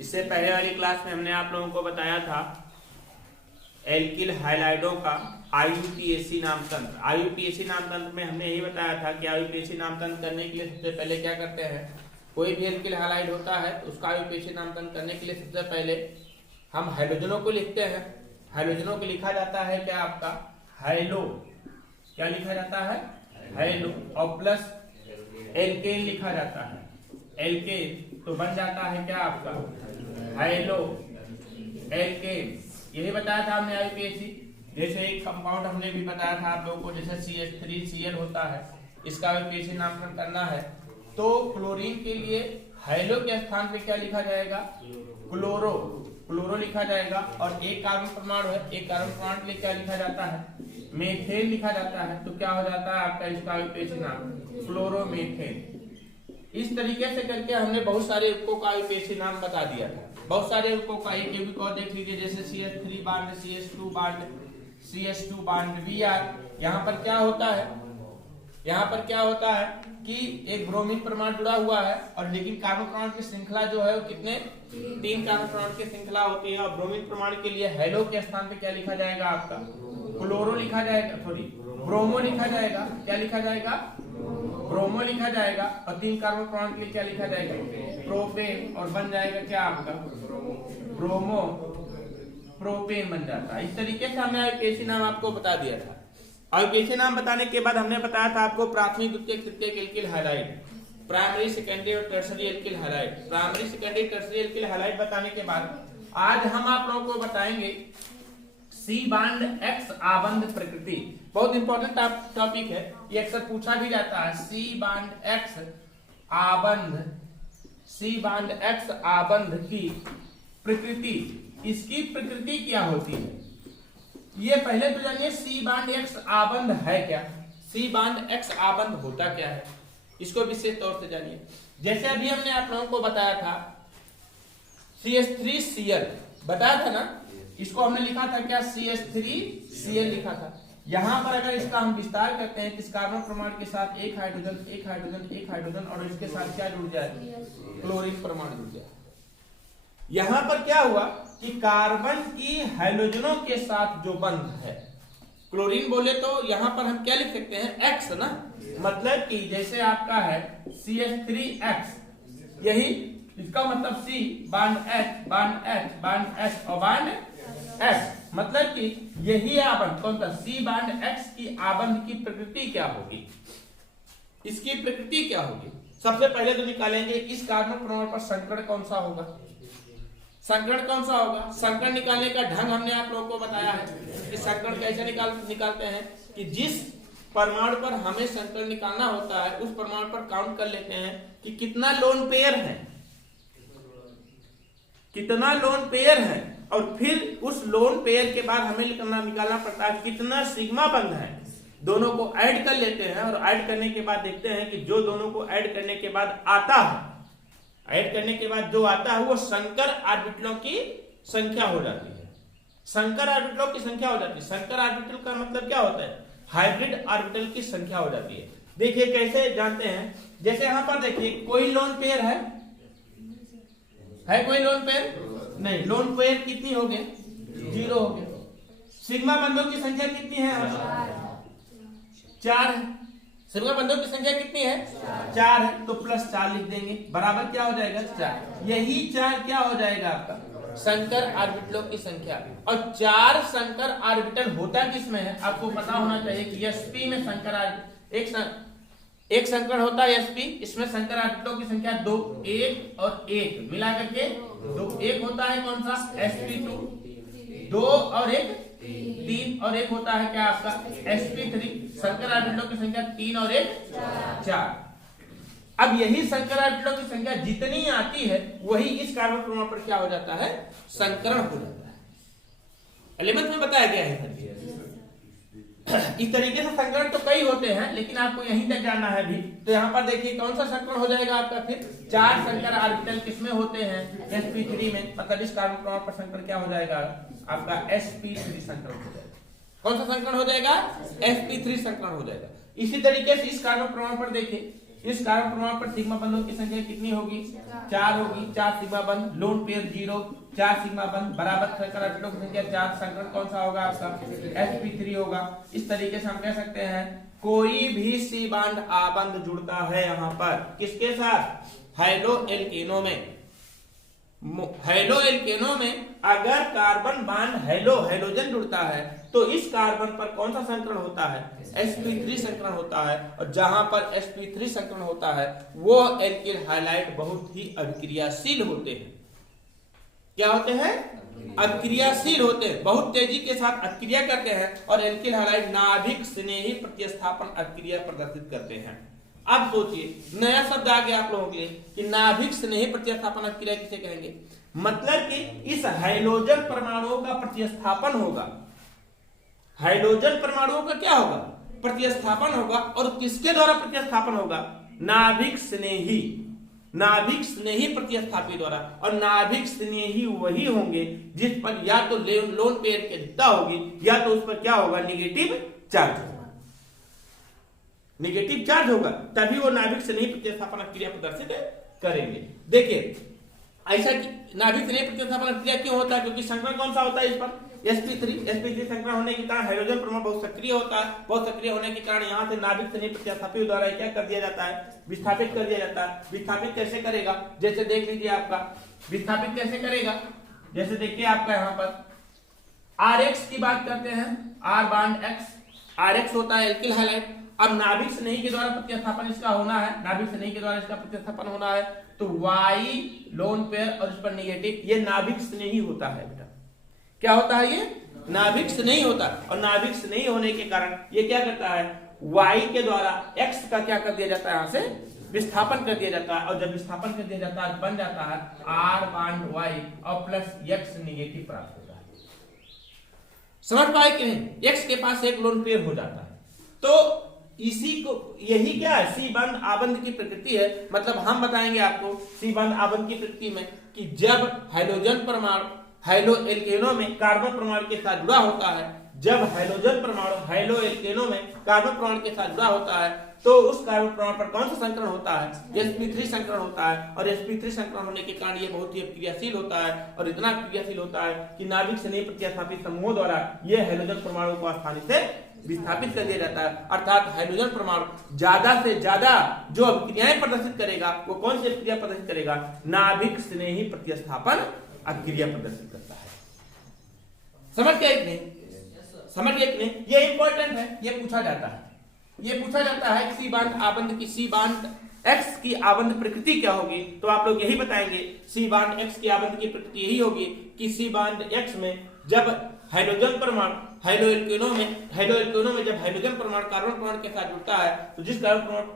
इससे पहले वाली क्लास में हमने आप लोगों को बताया था एल्किल हाइलाइडों का आईयूपीएसी नाम तंत्र। आईयूपीएसी नाम तंत्र में हमने यही बताया था कि आईयूपीएसी नाम तंत्र करने के लिए सबसे पहले क्या करते हैं, कोई भी एल्किल हाइलाइड होता है तो उसका आईयूपीएसी नाम तंत्र करने के लिए सबसे पहले हम हाइड्रोजनों को लिखते हैं। हाइड्रोजनों को लिखा जाता है क्या आपका हाइलो, क्या लिखा जाता है हाइलो, और प्लस एल्केन लिखा जाता है एल्केन, तो बन जाता है क्या आपका हाइलो एल्केन। यही बताया था हमने आईयूपीएसी। जैसे एक कंपाउंड हमने भी बताया था आप लोगों को, जैसे CH3Cl होता है, इसका आईयूपीएसी नामकरण करना है तो क्लोरीन के लिए हाइलो के स्थान पे क्या लिखा जाएगा, क्लोरो, क्लोरो लिखा जाएगा। और एक कार्बन परमाणु है, एक कार्बन परमाणु के लिए क्या लिखा जाता है, मेथेन लिखा जाता है। तो क्या हो जाता है आपका इसका आईयूपीएसी नाम क्लोरोमेथेन। इस तरीके से करके हमने बहुत सारे उपकों का आईयूपीएसी नाम बता दिया था। बहुत सारे उपकों का एक एक और देख लीजिए, जैसे CH3 bond, CH2 bond, CH2 bond Br। यहाँ पर क्या होता है, यहाँ पर क्या होता है कि एक ब्रोमीन परमाणु जुड़ा हुआ है, और लेकिन कार्बन परमाणु की श्रृंखला जो है वो कितने, 3 कार्बन परमाणु की श्रृंखला होती है। और ब्रोमीन परमाणु के लिए हेलो के स्थान पे क्या लिखा जाएगा आपका क्लोरो लिखा जाएगा, सॉरी ब्रोमो लिखा जाएगा। क्या लिखा जाएगा, ब्रोमो लिखा जाएगा। और 3 कार्बन परमाणु के लिए क्या लिखा जाएगा, प्रोपेन, और बन जाएगा क्या आपका ब्रोमो प्रोपेन बन जाता है। इस तरीके से हमने आईयूपीएसी नाम आपको बता दिया था। आईयूपीएसी नाम बताने के बाद हमने बताया था आपको प्राथमिक, द्वितीयक, तृतीयक एल्किल हाइलाइड, प्राइमरी, सेकेंडरी और tertiary alkyl halide. Primary, secondary, tertiary alkyl halide बताने के बाद आज हम आप लोगों को बताएंगे C बांड X आबंध प्रकृति। बहुत इंपॉर्टेंट टॉपिक है, ये अक्सर पूछा भी जाता है। C bond X आबंध, C bond X आबंध की प्रकृति, इसकी प्रकृति क्या होती है ये पहले तो जानिए। C बांड X आबंध है क्या, C बांड X आबंध होता क्या है, इसको विशेष तौर से जानिए। जैसे अभी हमने आप लोगों को बताया था CH3Cl बताया था ना, इसको हमने लिखा था क्या CH3Cl लिखा था। यहां पर अगर इसका हम विस्तार करते हैं, इस कार्बन परमाणु के साथ एक हाइड्रोजन, एक हाइड्रोजन, एक हाइड्रोजन, और इसके साथ क्या जुड़ जाए, क्लोरीन परमाणु जुड़ जाए। यहां पर क्या हुआ कि कार्बन की हाइड्रोजनों के साथ जो बंध है, क्लोरीन बोले तो यहां पर हम क्या लिख सकते हैं X ना, मतलब कि जैसे आपका है CH3X, यही इसका मतलब C bond H bond H bond H और बांड X, मतलब कि यही आबंध कौन सा, C बांड X की आबंध की प्रकृति क्या होगी, इसकी प्रकृति क्या होगी। सबसे पहले तो निकालेंगे इस कार्बन परमाणु पर संकरण कौन सा होगा, संकरण कौन सा होगा। संकरण निकालने का ढंग हमने आप लोगों को बताया है कि संकरण कैसे निकालते हैं कि जिस परमाणु पर हमें संकरण निकालना होता है उस परमाणु पर काउंट कर लेते हैं कि कितना लोन पेयर है, कितना लोन पेयर है, और फिर उस लोन पेयर के बाद हमें निकालना पड़ता है कितना सिग्मा बंध है। दोनों को ऐड कर लेते हैं, और ऐड करने के बाद देखते हैं कि जो दोनों को ऐड करने के बाद आता है, ऐड करने के बाद जो आता है वो संकर ऑर्बिटलों की संख्या हो जाती है। संकर ऑर्बिटलों की संख्या हो जाती है। संकर ऑर्बिटल का मतलब क्या होता है, हाइब्रिड ऑर्बिटल की संख्या हो जाती है। देखिए कैसे जानते हैं, जैसे यहां पर देखिए कोई लोन पेयर है कोई लोन पेयर नहीं, लोन पेयर कितनी हो गए, 0 हो गए। सिग्मा बंधों की संख्या कितनी है, 4 है। सिग्मा बंधों की संख्या कितनी है, 4 है, तो +4 लिख देंगे, बराबर क्या हो जाएगा 4। यही 4 क्या हो जाएगा आपका संकर ऑर्बिटलों की संख्या। और 4 संकर ऑर्बिटल होता किसमें है, आपको पता होना चाहिए कि sp में संकर एक संकर होता है sp, इसमें संकर ऑर्बिटलों की संख्या 2, 1 और 1 मिला करके 2, 1 होता है कौन सा sp2, 2 और 1 3, और 1 होता है क्या आपका sp3। संकर ऑर्बिटलों की संख्या 3 और 1 4। अब यही संकर ऑर्बिटलों की संख्या जितनी आती है वही इस कार्बन परमाणु पर क्या हो जाता है, संकरण हो जाता है। एलिमेंट में बताया गया है। इस तरीके से संकरण तो कई होते हैं, लेकिन आपको यहीं तक जानना है भी। तो यहाँ पर देखिए कौन सा संकरण हो जाएगा आपका, फिर 4 संकर ऑर्बिटल किसमें होते हैं, sp3 में, मतलब इस कार्बन परमाणु पर संकरण क्या हो जाएगा आपका sp3 संकरण हो जाएगा। कौन सा संकरण हो जाएगा, sp3 संकरण हो जाएगा। इसी तरीके से इस कार्बन परमाणु पर देखिए इस कार्बन परमाणु पर सिग्मा बंधों की संख्या कितनी होगी? 4 होगी। 4 सिग्मा बंध, लोन पेयर 0, 4 सिग्मा बंध बराबर शर्करा एटमों की संख्या 4, संकरण कौन सा होगा आपका? sp3 होगा। इस तरीके से हम कह सकते हैं कोई भी सी बॉन्ड आबंध जुड़ता है यहाँ पर किसके साथ? हाइड्रो एल्केनो में। हाइड्रो एल्केनो में अगर कार्बन बॉन्ड हाइड्रोजन जुड़ता है तो इस कार्बन पर कौन सा संकरण होता है? sp3 संकरण होता है। और जहां पर sp3 संकरण होता है वो एल्किल हाइलाइड बहुत ही अभिक्रियाशील होते हैं। क्या होते हैं? अभिक्रियाशील होते हैं, बहुत तेजी के साथ अभिक्रिया करते हैं और एल्किल हाइलाइड नाभिक स्नेही प्रतिस्थापन अभिक्रिया प्रदर्शित करते हैं। अब सोचिए नया शब्द आ गया आप लोगों के लिए कि नाभिक स्नेही प्रतिस्थापन अभिक्रिया किसे कहेंगे? मतलब कि इस हाइड्रोजन परमाणुओं का प्रतिस्थापन होगा। हाइड्रोजन परमाणुओं का क्या होगा? प्रतिस्थापन होगा। और किसके द्वारा प्रतिस्थापन होगा? नाभिक स्नेही प्रतिस्थापी द्वारा। और नाभिक स्नेही वही होंगे जिस पर या तो लोन पेयर की अधिकता होगी या तो उस पर क्या होगा? नेगेटिव चार्ज होगा। नेगेटिव चार्ज होगा तभी वो नाभिक स्नेही प्रतिस्थापन क्रिया प्रदर्शित करेंगे। देखिए ऐसा नाभिक स्नेही प्रतिस्थापन क्रिया क्यों होता है? क्योंकि संकरण कौन सा होता है इस पर? sp3 संकरण होने के कारण हाइड्रोजन परमाणु बहुत सक्रिय होता है। बहुत सक्रिय होने के कारण यहाँ से नाभिक स्नेही प्रतिस्थापी द्वारा क्या कर दिया जाता है? विस्थापित कर दिया जाता है। विस्थापित कैसे करेगा? जैसे देख लीजिए आपका विस्थापित कैसे करेगा, जैसे देखिए आपका यहाँ पर RX की बात करते हैं, R बॉन्ड X, RX होता है एल्किल हाइलाइड। अब नाभिक स्नेही के द्वारा प्रतिस्थापन इसका होना है, नाभिक स्नेही के द्वारा इसका प्रतिस्थापन होना है तो Y लोन पेयर और इस पर नेगेटिव, ये नाभिक स्नेही होता है बेटा। क्या होता है? ये नाभिक स्नेही होता है। और नाभिक स्नेही होने के कारण ये क्या करता है? Y के द्वारा X का क्या कर दिया जाता है? यहाँ से विस्थापन कर दिया जाता है। और जब विस्थापन कर दिया जाता है बन जाता है R बॉन्ड Y और प्लस X नेगेटिव प्राप्त होता है। समझ पाए कि नहीं? X के पास एक लोन पेयर हो जाता है। तो इसी को यही क्या है? सी बंध आबंध की प्रकृति है। मतलब हम बताएंगे आपको सी बंध आबंध की प्रकृति में कि जब हाइड्रोजन परमाणु हाइड्रो एल्केनो में कार्बन परमाणु के साथ जुड़ा होता है, जब हाइड्रोजन परमाणु हाइड्रो एल्केनो में कार्बन परमाणु के साथ जुड़ा होता है तो उस कार्बन परमाणु पर कौन सा संकरण होता है? sp3 संकरण होता है। और sp3 संकरण होने के कारण ये बहुत ही क्रियाशील होता है और इतना क्रियाशील होता है कि नाभिक स्नेही प्रतिस्थापी समूहों द्वारा ये हाइड्रोजन परमाणु को आसानी से विस्थापित कर दिया जाता है। अर्थात हाइड्रोजन परमाणु ज्यादा से ज्यादा जो अभिक्रियाएं प्रदर्शित करेगा वो कौन सी अभिक्रिया प्रदर्शित करेगा? नाभिक स्नेही प्रतिस्थापन अभिक्रिया प्रदर्शित करता है। समझ गए कि नहीं? समझ गए कि नहीं? ये इंपॉर्टेंट है, ये पूछा जाता है। ये पूछा जाता है सी बॉन्ड आबंध की सी बॉन्ड X की आबंध प्रकृति क्या होगी? तो आप लोग यही बताएंगे सी बॉन्ड X की आबंध की प्रकृति यही होगी कि सी बॉन्ड X में जब हाइड्रोजन परमाणु हाइड्रो एल्केनो में जब हाइड्रोजन परमाणु कार्बन परमाणु के साथ जुड़ता है तो जिस कार्बन परमाणु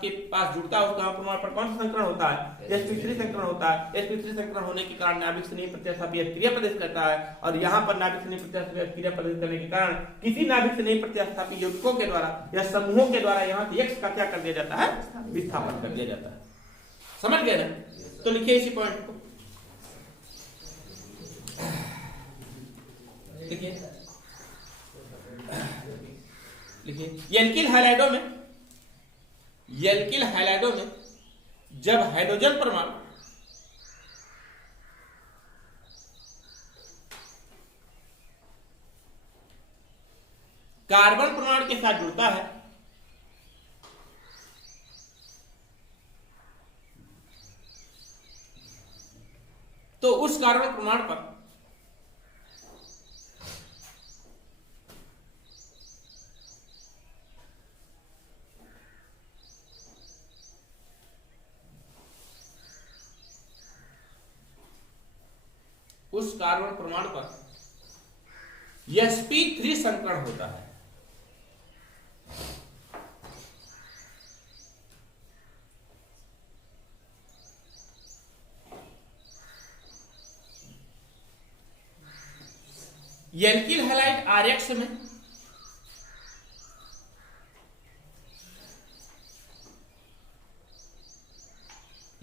के पास जुड़ता है उस कार्बन परमाणु पर कौन सा संकरण होता है? sp3 संकरण होता है। sp3 संकरण होने के कारण नाभिक स्नेही प्रतिस्थापी अभिक्रिया प्रदर्शित करता है। और यहाँ पर नाभिक स्नेही प्रतिस्थापी अभिक्रिया प्रदर्शित करने के कारण किसी नाभिक स्नेही प्रतिस्थापी यौगिकों के द्वारा या समूहों के द्वारा यहाँ से X का क्या कर दिया जाता है? विस्थापन कर दिया जाता है। समझ गए ना? तो लिखिए इसी पॉइंट को, लिखिए एल्किल हाइलाइडों में जब हाइड्रोजन परमाणु कार्बन परमाणु के साथ जुड़ता है तो उस कार्बन परमाणु पर sp3 संकरण होता है। एल्किल हैलाइड RX में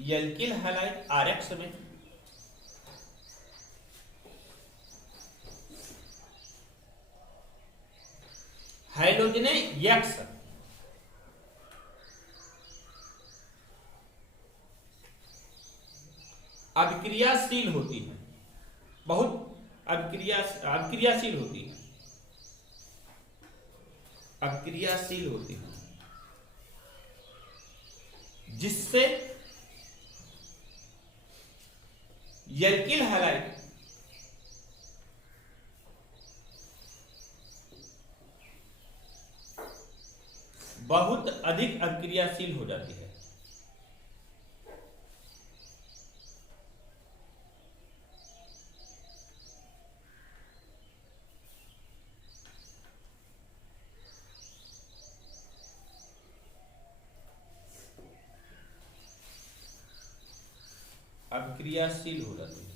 एल्किल हैलाइड RX में हाइड्रोजन X अभिक्रियाशील होती है, बहुत अभिक्रियाशील होती है, अभिक्रियाशील होती है, जिससे एल्किल हैलाइड बहुत अधिक अभिक्रियाशील हो जाती है। अभिक्रियाशील हो जाती है।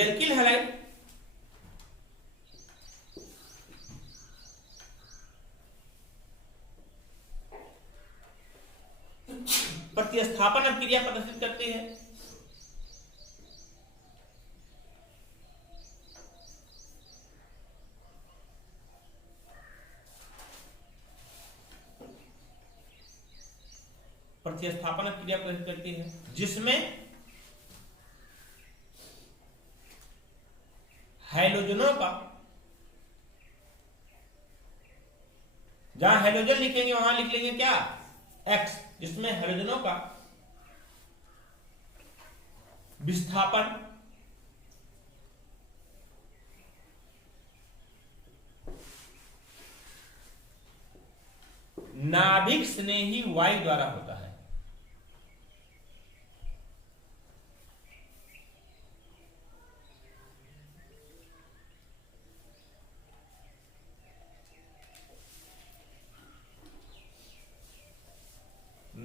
एल्किल हैलाइड प्रतिस्थापन अभिक्रिया प्रदर्शित करते हैं। प्रतिस्थापन अभिक्रिया प्रदर्शित करती है जिसमें हैलोजनों का, जहां हैलोजन लिखेंगे वहां लिख लेंगे क्या, X, जिसमें हैलोजनों का विस्थापन नाभिक स्नेही Y द्वारा होता है।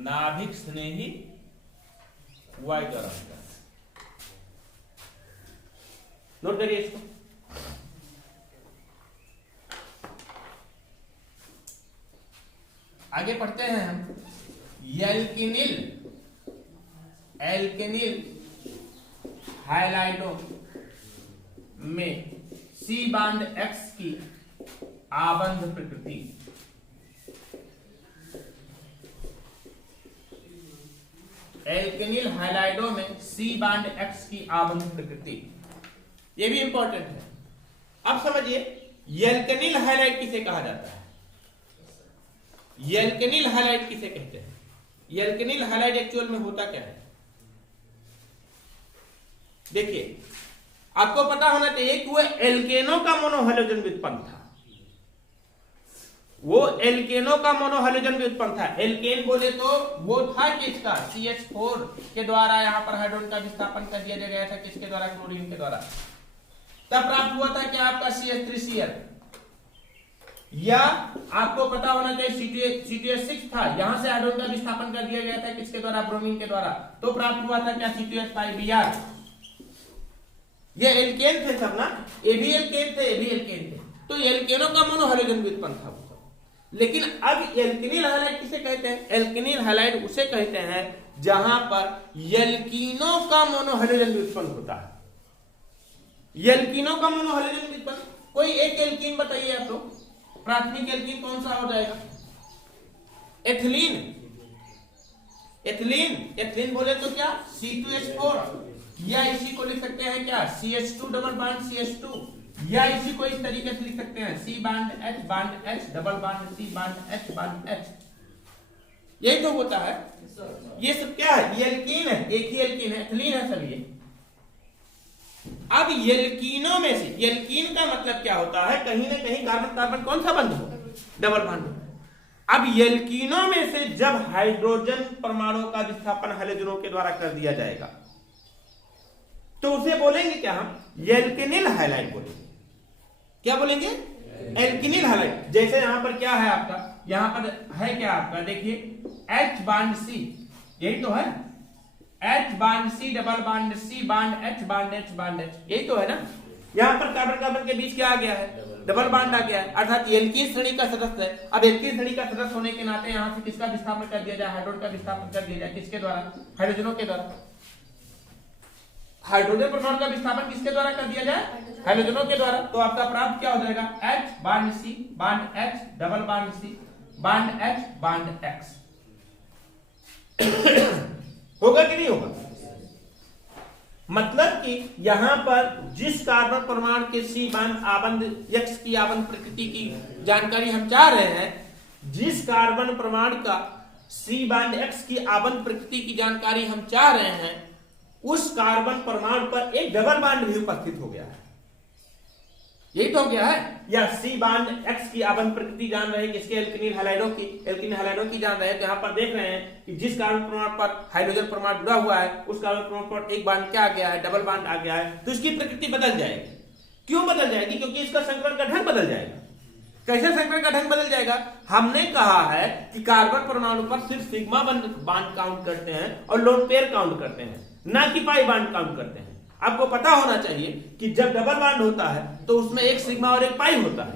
नाभिक स्नेही Y द्वारा होता है। नोट करिए इसको। आगे पढ़ते हैं हम। एल्केनिल हाइलाइडों में C बांड X की आबंध प्रकृति, एल्केनिल हाइलाइडों में C बांड X की आबंध प्रकृति, ये भी इंपॉर्टेंट है। अब समझिए एल्केनिल हाइलाइड किसे कहा जाता है। एल्केनिल हाइलाइड किसे कहते हैं। एल्केनिल हाइलाइड एक्चुअल में होता क्या है, देखिए आपको पता होना चाहिए कि वो एल्केनों का मोनोहैलोजन व्युत्पन्न था। वो एल्केनों का मोनोहैलोजन भी उत्पन्न था। एल्केन बोले तो वो था किसका, CH4 के द्वारा यहां पर हाइड्रोजन का विस्थापन कर दिया गया था, किसके द्वारा, क्लोरीन के द्वारा। तब प्राप्त हुआ था क्या आपका CH3Cl, या आपको पता होना चाहिए C2H6 था, यहां से हाइड्रोजन का विस्थापन कर दिया गया था किसके द्वारा, ब्रोमीन के द्वारा। तो प्राप्त हुआ था क्या, C2H5Br। ये एल्केन थे सब ना, ये भी एल्केन थे, ये भी एल्केन थे। तो एल्केनों का मोनोहैलोजन भी उत्पन्न था। लेकिन अब एल्केनिल हाइलाइड किसे कहते हैं, एल्केनिल हाइलाइड उसे कहते हैं जहां पर एल्कीनों का मोनोहैलोजन उत्पन्न होता है। एल्कीनों का मोनोहैलोजन उत्पन्न, कोई एक एल्कीन बताइए आप लोग, प्राथमिक एल्कीन कौन सा हो जाएगा, एथिलीन। एथिलीन बोले तो क्या, C2H4, या इसी को लिख सकते हैं क्या, CH2 डबल बॉन्ड CH2, या इसी को इस तरीके से लिख सकते हैं C bond H double bond C bond H bond H। यही तो होता है। ये सब क्या है, ये एल्कीन है, एक ही एल्कीन है, एथिलीन है सब ये। अब एल्कीनों में से, एल्कीन का मतलब क्या होता है, कहीं ना कहीं कार्बन कार्बन कौन सा बंध हो, डबल बॉन्ड। अब एल्कीनों में से जब हाइड्रोजन परमाणु का विस्थापन हैलोजनों के द्वारा कर दिया जाएगा तो उसे बोलेंगे क्या हम, एल्केनिल हाइलाइड बोलेंगे। क्या बोलेंगे, एल्केनिल हाइलाइड। जैसे यहां पर क्या है आपका, यहां पर है क्या आपका, देखिए H बांड C, यही तो है, H bond C double bond C bond H bond H bond H, यही तो है ना। यहां पर कार्बन कार्बन के बीच क्या आ गया है, डबल बांड आ गया है, अर्थात एल्कीन श्रेणी का सदस्य है। अब एल्कीन श्रेणी का सदस्य होने के नाते यहां से किसका विस्थापन कर दिया जाए, हाइड्रोजन का विस्थापन कर दिया जाए, किसके द्वारा, हाइड्रोजनों के द्वारा। हाइड्रोजन परमाणु का विस्थापन किसके द्वारा कर दिया जाए, हाइड्रोजनों के द्वारा। तो आपका प्राप्त क्या हो जाएगा, H bond C bond H double bond C bond H bond X। होगा कि नहीं होगा? मतलब कि यहां पर जिस कार्बन परमाणु के सी बांध आबंध X की आबंध प्रकृति की जानकारी हम चाह रहे हैं, जिस कार्बन परमाणु का सी बांध X की आबंध प्रकृति की जानकारी हम चाह रहे हैं, उस कार्बन परमाणु पर एक डबल बांड भी उपस्थित हो गया है। यही तो हो गया है। या सी बांध X की आबंध प्रकृति जान रहे हैं, किसके? एल्केनिल हैलाइडों की जान रहे हैं। तो यहां पर देख रहे हैं कि जिस कार्बन परमाणु पर हाइड्रोजन परमाणु जुड़ा हुआ है, उस कार्बन परमाणु पर एक बांड क्या आ गया है? डबल बांड आ गया है। तो इसकी प्रकृति बदल जाएगी। क्यों बदल जाएगी? क्योंकि इसका संकरण का ढंग बदल जाएगा। कैसे संकरण का ढंग बदल जाएगा? हमने कहा है कि कार्बन परमाणु पर सिर्फ सिग्मा बांड काउंट करते हैं और लोन पेयर काउंट करते हैं, ना कि पाई बांड काउंट करते हैं। आपको पता होना चाहिए कि जब डबल बांड होता है तो उसमें एक सिग्मा और एक पाई होता है,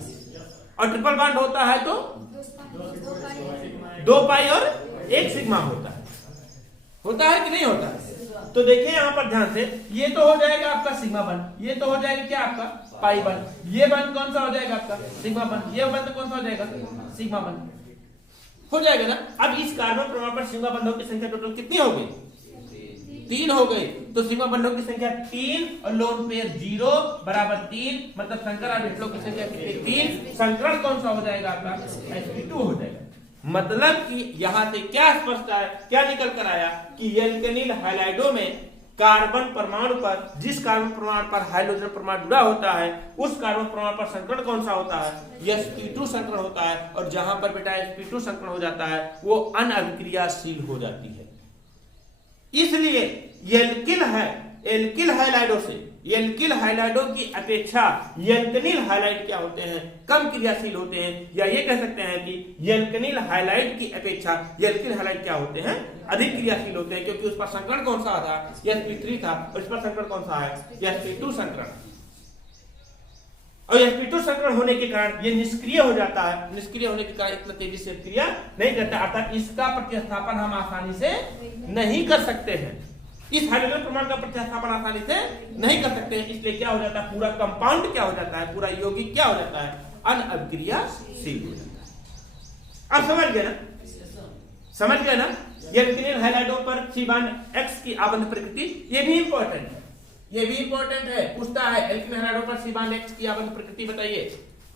और ट्रिपल बांड होता है तो 2 पाई और 1 सिग्मा होता है कि नहीं होता है? तो देखिए यहां पर ध्यान से, ये तो हो जाएगा आपका सिग्मा बंध, ये तो हो जाएगा क्या आपका पाई बंध, ये बंध कौन सा हो जाएगा आपका सिग्मा बंध, ये बंध कौन सा हो जाएगा सिग्मा बंध हो जाएगा ना। अब इस कार्बन परमाणु पर सिग्मा बंधों की संख्या टोटल कितनी हो गई? 3 हो गई। तो सिग्मा बंधों की संख्या 3 और लोन पेयर 0 बराबर 3, मतलब संकर ऑर्बिटलों की संख्या कितनी? 3। संकरण कौन सा हो जाएगा आपका? sp2 हो जाएगा। मतलब कि यहां से क्या स्पष्ट आया, क्या निकल कर आया कि एल्केनिल हैलाइडों में कार्बन परमाणु पर, जिस कार्बन परमाणु पर हाइड्रोजन परमाणु जुड़ा होता है, उस कार्बन परमाणु पर संकरण कौन सा होता है? sp2 संकरण होता है। और जहां पर बेटा sp2 संकरण हो जाता है, वो अनअभिक्रियाशील हो जाती है। इसलिए एल्किल हाइलाइडों की अपेक्षा एल्केनिल हाइलाइड क्या होते हैं? कम क्रियाशील होते हैं। या ये कह सकते हैं कि एल्केनिल हाइलाइड की अपेक्षा एल्किल हाइलाइड क्या होते हैं? अधिक क्रियाशील होते हैं, क्योंकि उस पर संकरण कौन सा था? sp3 था, और इस पर संकरण कौन सा है? sp2 संकरण। और sp2 संकरण होने के कारण ये निष्क्रिय हो जाता है। निष्क्रिय होने के कारण इतना तेजी से क्रिया नहीं करता, अर्थात इसका प्रतिस्थापन हम आसानी से नहीं कर सकते हैं। इस हाइड्रोजन परमाणु का प्रतिस्थापन आसानी से नहीं कर सकते हैं। इसलिए क्या हो जाता है? पूरा कंपाउंड क्या हो जाता है? पूरा यौगिक क्या हो जाता है? अनअभिक्रियाशील हो जाता है। अब समझ गए ना? एल्केनिल हैलाइडों पर सी बांड X की आबंध प्रकृति, ये भी इंपॉर्टेंट है। पूछता है एल्केनिल हैलाइडों पर सी बांड X की आबंध प्रकृति बताइए।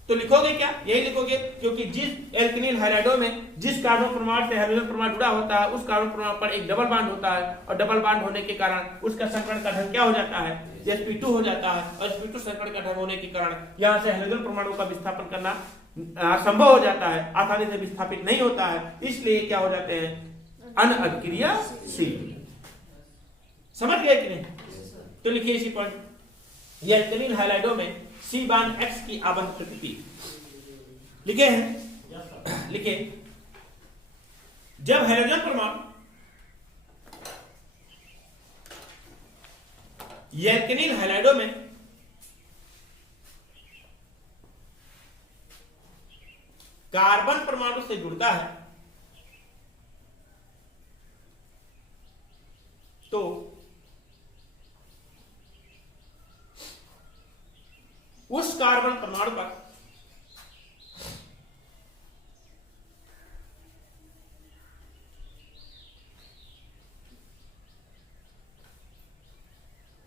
तो लिखोगे क्या? यही लिखोगे, क्योंकि जिस एल्केनिल हैलाइडों में जिस कार्बन परमाणु से हाइड्रोजन परमाणु जुड़ा होता है, उस कार्बन परमाणु पर एक डबल बांड होता है, और डबल बांड होने के कारण उसका संकरण का ढंग क्या हो जाता है? sp2 हो जाता है। और sp2 संकरण का ढंग होने के कारण यहां से हाइड्रोजन परमाणु का विस्थापन करना संभव हो जाता है, आसानी से विस्थापित नहीं होता है। इसलिए क्या हो जाते हैं? अनअभिक्रियाशील। समझ गए कि नहीं? तो लिखिए इसी पॉइंट, एल्केनिल हैलाइडों में सी बांड X की आबंध प्रकृति लिखे हैं। लिखे, जब हाइड्रोजन परमाणु एल्केनिल हैलाइडों में कार्बन परमाणु से जुड़ता है, तो उस कार्बन परमाणु पर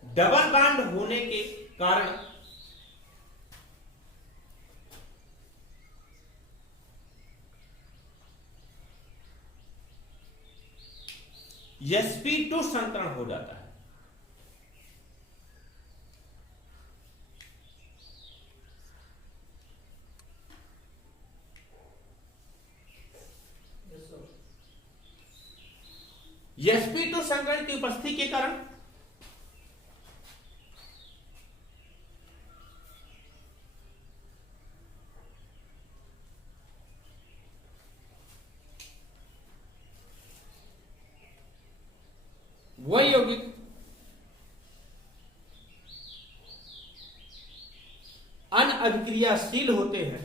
डबल बांड होने के कारण sp2 संकरण हो जाता है। sp2 संकरण की उपस्थिति के कारण वह यौगिक अनअभिक्रियाशील होते हैं।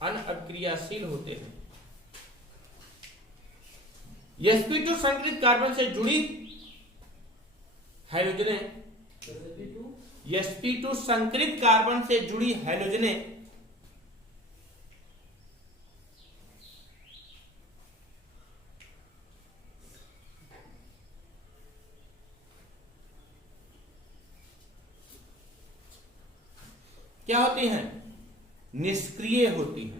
अनअभिक्रियाशील होते हैं। sp2 संकलित कार्बन से जुड़ी हैलोजनें, sp2 संकरित कार्बन से जुड़ी हैलोजनें क्या होती हैं? निष्क्रिय होती हैं।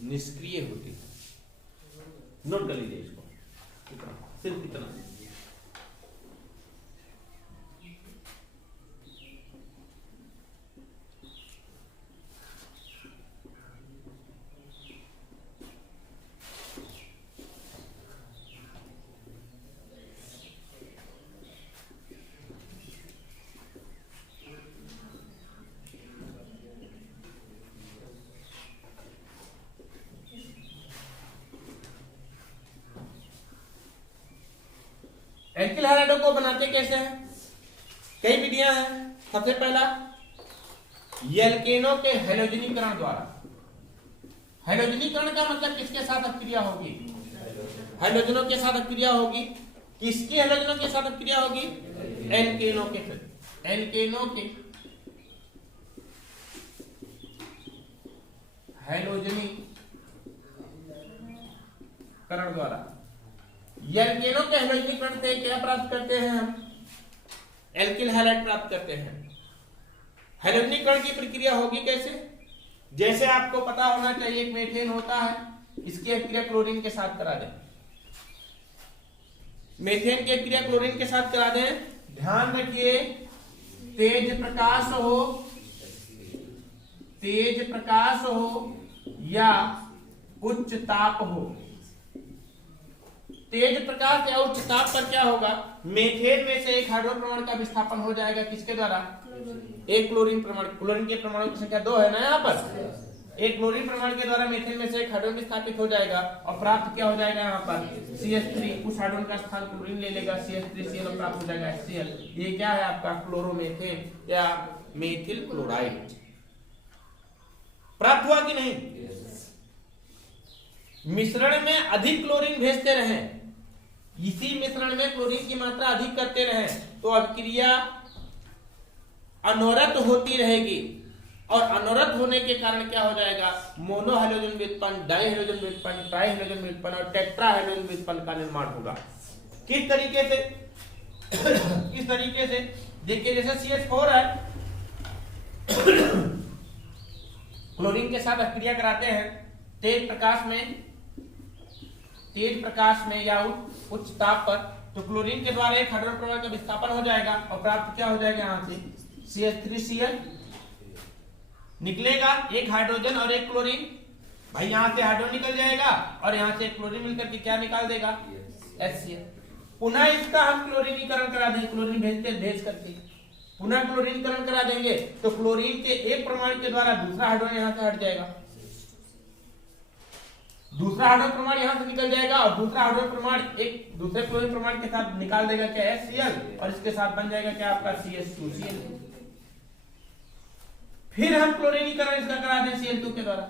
निष्क्रिय होती है। नोट कर लीजिए इसको, इतना, सिर्फ इतना। एल्किल हैलाइडों को बनाते कैसे हैं? कई विधियां हैं। सबसे पहला, एल्केनों के हैलोजनीकरण द्वारा। हैलोजनीकरण का मतलब किसके साथ अपक्रिया होगी? हैलोजनों के साथ अपक्रिया होगी। किसकी हैलोजनों के साथ अपक्रिया होगी? एल्केनों के साथ। एल्केनों के हैलोजनीकरण द्वारा। एल्केनों के हैलोजनीकरण से क्या प्राप्त करते हैं हम? एल्किल हैलाइड प्राप्त करते हैं। हैलोजनीकरण की प्रक्रिया होगी कैसे? जैसे आपको पता होना चाहिए, एक मीथेन होता है, इसकी अपक्रिया क्लोरीन के साथ करा दें। मीथेन की अपक्रिया क्लोरीन के साथ करा दें। ध्यान रखिए, तेज प्रकाश हो या उच्च ताप हो। तेज प्रकाश या उच्च ताप पर क्या होगा? मीथेन में से एक हाइड्रोजन परमाणु का विस्थापन हो जाएगा। किसके द्वारा? एक क्लोरीन परमाणु। क्लोरीन के परमाणु की संख्या 2 है ना यहाँ पर। एक क्लोरीन परमाणु के द्वारा मीथेन में से एक हाइड्रोजन विस्थापित हो जाएगा और प्राप्त क्या हो जाएगा यहाँ पर? CH3। उस हाइड्रोजन का स्थान क्लोरीन ले लेगा, CH3Cl और प्राप्त हो जाएगा HCl। ये क्या है आपका? क्लोरोमीथेन या मेथिल क्लोराइड। प्राप्त हुआ कि नहीं? मिश्रण में अधिक क्लोरीन भेजते रहें, इसी मिश्रण में क्लोरीन की मात्रा अधिक करते रहें तो अभिक्रिया अनवरत होती रहेगी और अनवरत होने के कारण क्या हो जाएगा? मोनो हाइड्रोजन व्युत्पन्न, डाई हाइड्रोजन व्युत्पन्न, ट्राई हाइड्रोजन व्युत्पन्न और टेट्रा हाइड्रोजन व्युत्पन्न का निर्माण होगा। किस तरीके से? किस तरीके से? देखिए, जैसे CH4 है, क्लोरीन के साथ अभिक्रिया कराते हैं तेज प्रकाश में या उच्च ताप पर, तो क्लोरीन के द्वारा एक हाइड्रोजन परमाणु का विस्थापन हो जाएगा और प्राप्त क्या हो जाएगा? यहाँ से CH3Cl निकलेगा, एक हाइड्रोजन और एक क्लोरीन। भाई यहाँ से हाइड्रोजन निकल जाएगा और यहाँ से क्लोरीन मिलकर के क्या निकाल देगा? HCl। पुनः इसका हम क्लोरीनीकरण करा देंगे, क्लोरीन भेज करके पुनः क्लोरीनीकरण करा देंगे तो क्लोरीन के एक परमाणु के द्वारा दूसरा हाइड्रोजन यहाँ से हट जाएगा, दूसरा हाइड्रोजन परमाणु यहां से निकल जाएगा और दूसरा हाइड्रोजन परमाणु एक दूसरे क्लोरीन परमाणु के साथ निकाल देगा क्या? HCl और इसके साथ बन जाएगा क्या आपका? CH2Cl। फिर हम क्लोरीनीकरण इसका करा दें Cl2 के द्वारा,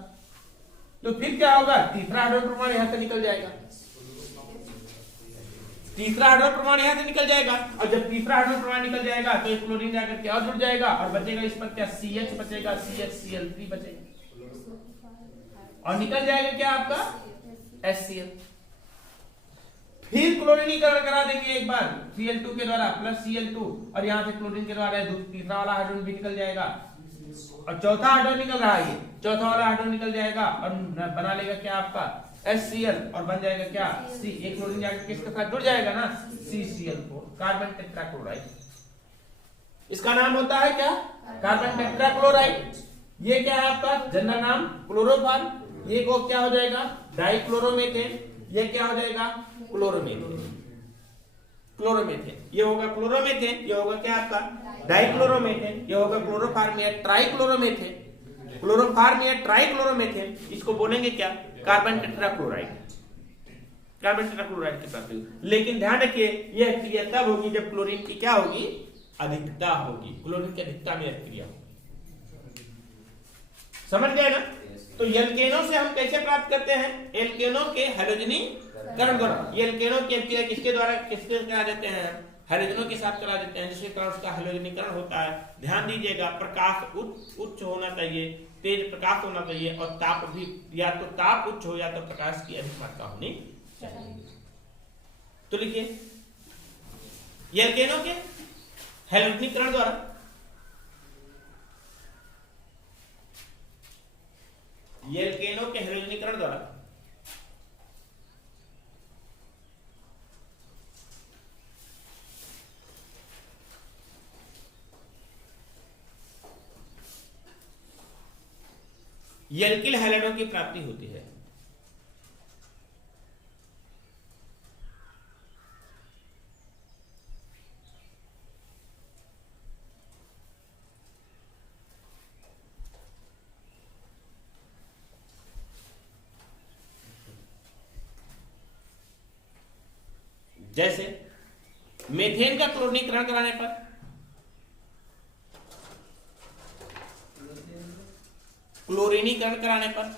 तो फिर क्या होगा? तीसरा हाइड्रोजन परमाणु यहां से निकल जाएगा, तीसरा हाइड्रोजन परमाणु यहां से निकल जाएगा और जब तीसरा हाइड्रोजन परमाणु निकल जाएगा तो एक क्लोरीन जाकर के और जुड़ जाएगा और बचेगा इस पर क्या? CH बचेगा, CHCl3 बचेगा और निकल जाएगा क्या आपका? HCl। फिर क्लोरीनीकरण करा देंगे एक बार Cl2 के द्वारा प्लस Cl2 और यहां से क्लोरीन के द्वारा तीसरा वाला हाइड्रोजन भी निकल जाएगा और चौथा हाइड्रोजन निकल रहा है, ये चौथा वाला हाइड्रोजन निकल जाएगा और बना लेगा क्या आपका? HCl और बन जाएगा क्या? C। एक क्लोरीन जाकर किसके साथ जुड़ जाएगा ना? CCl4, carbon tetrachloride. इसका नाम होता है क्या? Carbon tetrachloride. ये क्या है आपका? जनरल नाम क्लोरोफॉर्म। ये को क्या हो जाएगा? डाइक्लोरोमेथेन। ये क्या हो जाएगा? क्लोरोमेथेन। क्लोरोमेथेन ये होगा क्लोरोमेथेन, ये होगा क्या आपका? डाइक्लोरोमेथेन। ये होगा क्लोरोफॉर्म या ट्राइक्लोरोमेथेन। क्लोरोफॉर्म या ट्राइक्लोरोमेथेन, इसको बोलेंगे क्या? Carbon tetrachloride. कार्बन टेट्राक्लोराइड की प्राप्ति होगी। लेकिन ध्यान रखिए यह क्रिया तब होगी जब क्लोरीन की क्या होगी, अधिकता होगी, क्लोरीन की अधिकता में यह क्रिया होगी। समझ गए ना? तो एल्केनो से हम कैसे प्राप्त करते हैं, एल्केनो के हैलोजनीकरण द्वारा। ये एल्केनो की क्रिया किसके द्वारा करा देते हैं, हैलोजनों के साथ करा देते हैं, जिसके कारण उसका हैलोजनीकरण होता है। ध्यान दीजिएगा प्रकाश उच्च होना चाहिए, तेज प्रकाश होना चाहिए, और ताप भी या तो ताप उच्च हो या तो प्रकाश की अधिक मात्रा होनी चाहिए। तो लिखिए एल्केनो के हैलोजनीकरण द्वारा एल्केनो के हैलोजनीकरण द्वारा एल्किल हैलाइडों की प्राप्ति होती है। जैसे मेथेन का क्लोरीनीकरण कराने पर क्लोरीनीकरण कराने पर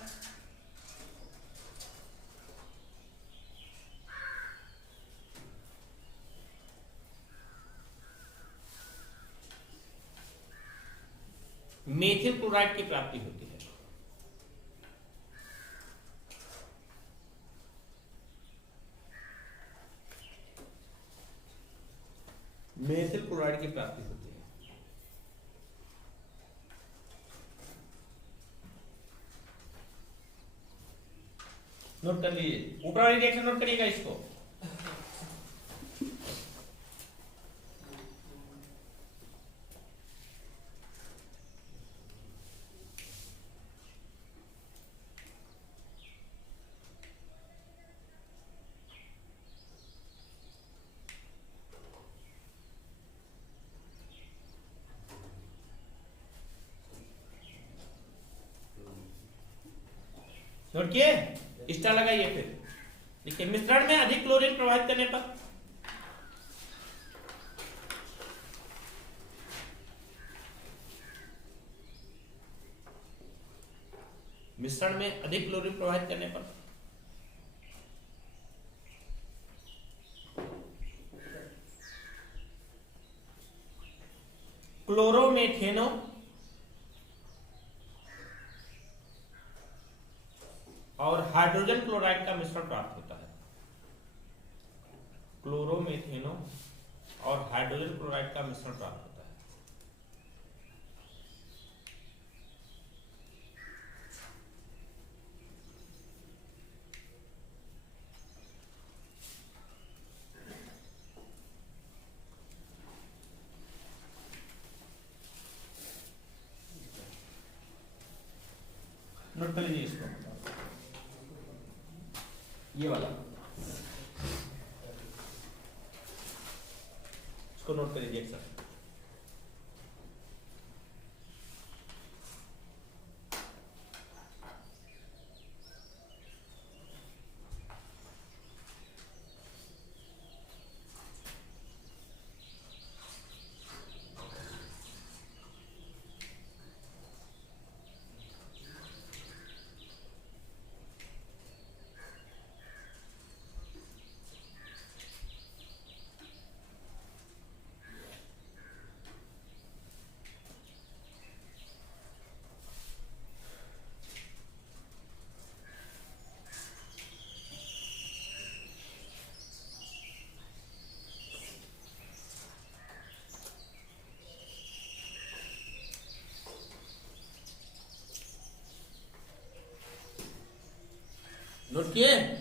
मेथिल क्लोराइड की प्राप्ति होती है। मेथिल क्लोराइड की प्राप्ति होती है। नोट कर लीजिए, ऊपर वाली रिएक्शन नोट करिएगा इसको। नोट किए, स्टार लगाइए। फिर देखिए मिश्रण में अधिक क्लोरीन प्रवाहित करने पर मिश्रण में अधिक क्लोरीन प्रवाहित करने पर क्लोरोमेथेनो और हाइड्रोजन क्लोराइड का मिश्रण प्राप्त होता है। क्लोरोमेथेनो और हाइड्रोजन क्लोराइड का मिश्रण प्राप्त होता है। नोट कर लीजिए इसको, ये वाला इसको नोट कर लीजिए सर। नोट किए।